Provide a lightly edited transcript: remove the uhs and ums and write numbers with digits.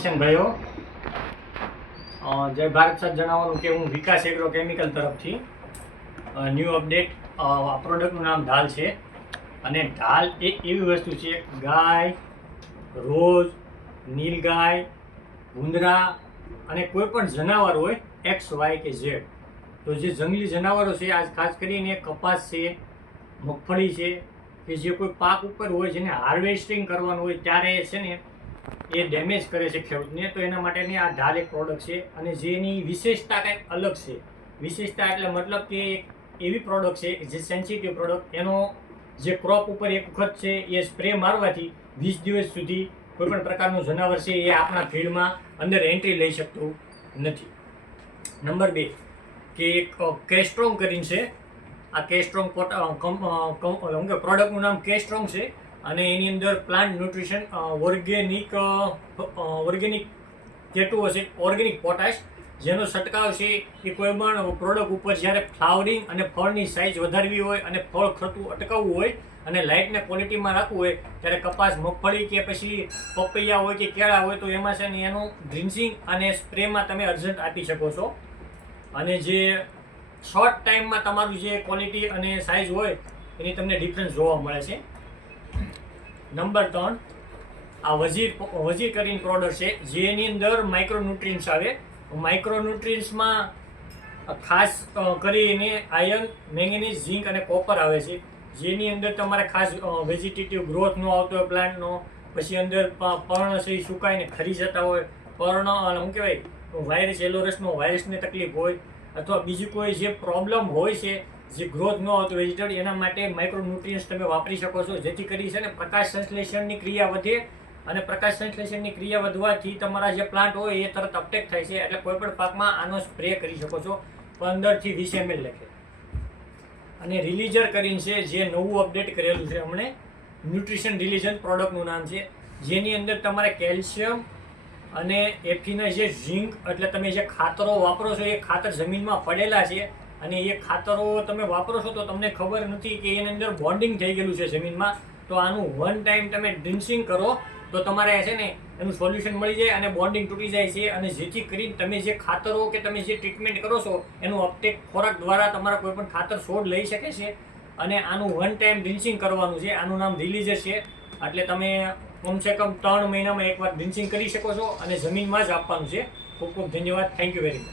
ભાઈઓ, જય ભારત સાથ જણાવવાનું કે હું વિકાસ એગ્રો કેમિકલ તરફથી ન્યૂ અપડેટ. આ પ્રોડક્ટનું નામ ઢાલ છે અને ઢાલ એક એવી વસ્તુ છે, ગાય, રોજ, નીલગાય, ભૂંદરા અને કોઈ પણ જનાવર હોય એક્સ વાય કે ઝેડ, તો જે જંગલી જનાવરો છે, આજ ખાસ કરીને કપાસ છે, મગફળી છે કે જે કોઈ પાક ઉપર હોય જેને હાર્વેસ્ટિંગ કરવાનું હોય ત્યારે છે ને એ ડેમેજ કરે છે ખેડૂતને, તો એના માટેની આ ઢાલ એક પ્રોડક્ટ છે. અને જેની વિશેષતા કંઈક અલગ છે. વિશેષતા એટલે મતલબ કે એવી પ્રોડક્ટ છે જે સેન્સિટિવ પ્રોડક્ટ, એનો જે ક્રોપ ઉપર એક વખત છે એ સ્પ્રે મારવાથી 20 દિવસ સુધી કોઈ પણ પ્રકારનું જનાવર છે એ આપણા ફીલ્ડમાં અંદર એન્ટ્રી લઈ શકતું નથી. નંબર 2 કે એક કેસ્ટ્રોંગ કરીને છે. આ કેસ્ટ્રોંગ પ્રોડક્ટનું નામ કેસ્ટ્રોંગ છે અને એની અંદર પ્લાન્ટ ન્યુટ્રિશન ઓર્ગેનિક કેટુઓસિક ઓર્ગેનિક પોટાશ, જેનો છંટકાવ છે એ કોઈ પણ પ્રોડક્ટ ઉપર જ્યારે ફ્લાવરિંગ અને ફળની સાઇઝ વધારવી હોય અને ફળ ખરતું અટકાવવું હોય અને લાઇટને ક્વોલિટીમાં રાખવું હોય ત્યારે કપાસ, મગફળી કે પછી પપૈયા હોય કે કેળા હોય તો એમાં છે ને એનું ડ્રિન્ચિંગ અને સ્પ્રેમાં તમે અર્જન્ટ આપી શકો છો. અને જે શોર્ટ ટાઈમમાં તમારું જે ક્વોલિટી અને સાઇઝ હોય એની તમને ડિફરન્સ જોવા મળે છે. નંબર 3 આ વજીર કરીને પ્રોડક્ટ છે જેની અંદર માઇક્રોન્યુટ્રિયન્ટ્સ આવે. માઇક્રોન્યુટ્રિયન્ટ્સમાં ખાસ કરીને આયર્ન, મેંગેનીઝ, ઝિંક અને કોપર આવે છે, જેની અંદર તમારે ખાસ વેજીટેટિવ ગ્રોથ ન આવતો હોય પ્લાન્ટનો, પછી અંદર પર્ણ છે સુકાઈને ખરી જતા હોય, પર્ણ શું કહેવાય વાયરસ, એલોરસનો વાયરસની તકલીફ હોય અથવા બીજી કોઈ જે પ્રોબ્લેમ હોય છે જે ગ્રોથ ન આવતો વેજીટેબલ, એના માટે માઇક્રોન્યુટ્રિયન્ટ્સ તમે વાપરી શકો છો, જેથી કરી છે ને પ્રકાશ સંશ્લેષણની ક્રિયા વધે અને પ્રકાશ સંશ્લેષણની ક્રિયા વધવાથી તમારા જે પ્લાન્ટ હોય એ તરત અપટેક થાય છે. એટલે કોઈ પણ પાકમાં આનો સ્પ્રે કરી શકો છો 15 થી 20 ml લેખે. અને રિલીઝર કરીને છે જે નવું અપડેટ કરેલું છે હમણે, ન્યુટ્રિશન રિલીઝન પ્રોડક્ટનું નામ છે, જેની અંદર તમારે કેલ્શિયમ અને એફીના જે ઝિંક, એટલે તમે જે ખાતરો વાપરો છો એ ખાતર જમીનમાં પડેલા છે અને એ ખાતરો તમે વાપરો છો તો તમને ખબર નથી કે એની અંદર બોન્ડિંગ થઈ ગયેલું છે જમીનમાં, તો આનું 1 ટાઈમ તમે ડ્રિન્ચિંગ કરો તો તમારે છે ને એનું સોલ્યુશન મળી જાય અને બોન્ડિંગ તૂટી જાય છે. અને જેથી કરીને તમે જે ખાતરો કે તમે જે ટ્રીટમેન્ટ કરો છો એનું અપટેક ખોરાક દ્વારા તમારા કોઈ પણ ખાતર છોડ લઈ શકે છે. અને આનું 1 ટાઈમ ડ્રિન્ચિંગ કરવાનું છે. આનું નામ રિલીઝર છે. એટલે તમે કમસે કમ 3 મહિનામાં એકવાર ડ્રિન્ચિંગ કરી શકો છો અને જમીનમાં જ આપવાનું છે. ખૂબ ખૂબ ધન્યવાદ. Thank you very much.